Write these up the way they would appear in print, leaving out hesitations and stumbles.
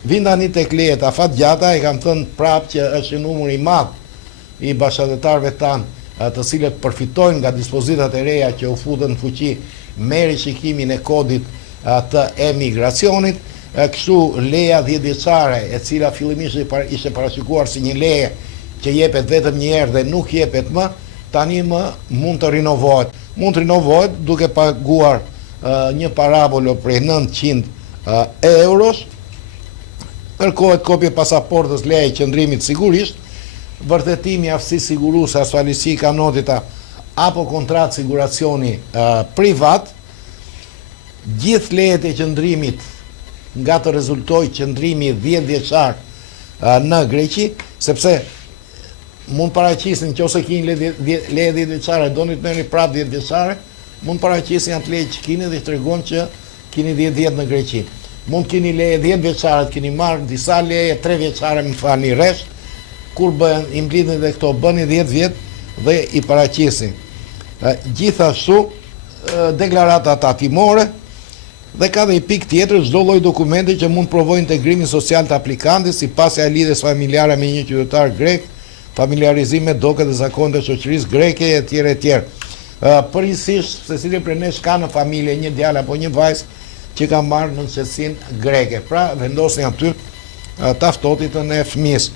Vinda një tek lejet afat gjata, e kam thënë prapë që është një numër i madh i bashkëdhetarëve tanë të cilët përfitojnë nga dispozitat e reja që u futën në fuqi me rishikimin e kodit të emigracionit. Kështu leja 10 vjeçare, e cila fillimisht ishte parashikuar si një leje që jepet vetëm një herë dhe nuk jepet më, tani më mund të rinovohet. Mund të rinovohet duke paguar një parabolo prej 900 euros, kërkohet kopje pasaportës, leje qëndrimit sigurisht, vërtetimi aftësisë siguruese asfaltësi kanotita apo kontratë siguracioni privat. Gjithë lejet e qëndrimit nga të rezultoj qëndrimi 10 vjeçar në Greqi, sepse mund paraqisin nëse keni leje 10 vjeçare, doni të merrni prapë 10 vjeçare, mund paraqisin atë leje që keni dhe tregon që keni 10 vjet në Greqi. Mund keni leje 10 vjeçare, të keni marrë disa leje 3 vjeçare, më falni rresht, kur i mblidhni dhe këto bëni 10 vjet dhe i paraqisin. Gjithashtu deklarata tatimore dhe ka dhe i pikë tjetër, çdo lloj dokumenti që mund provojë integrimin social të aplikantit, si pasja e lidhjes familjare me një qytetar grek, familiarizim me dokat dhe zakonet e shoqërisë greke e tjerë e tjerë. Përgjithsisht, secili prej nesh ka në familje një djalë apo një vajzë që ka marrë në nënçesinë greke. Pra vendosin aty taftotitën e fëmijës.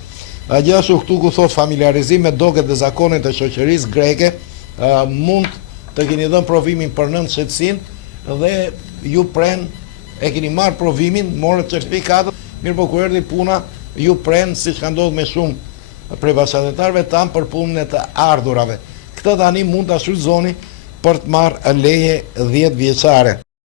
Gjithashtu këtu ku thot familiarizim me dokat dhe zakonet e shoqërisë greke, mund të keni dhënë provimin për nënçesinë dhe ju pren, e keni marrë provimin, morët certifikatën, mirë po kur erdhi puna, ju pren, siç ka ndodhur me shumë prej bashkëdhetarëve tanë për punën e të ardhurave. Këtë tani mund ta shfrytëzoni për të marrë leje 10 vjeçare.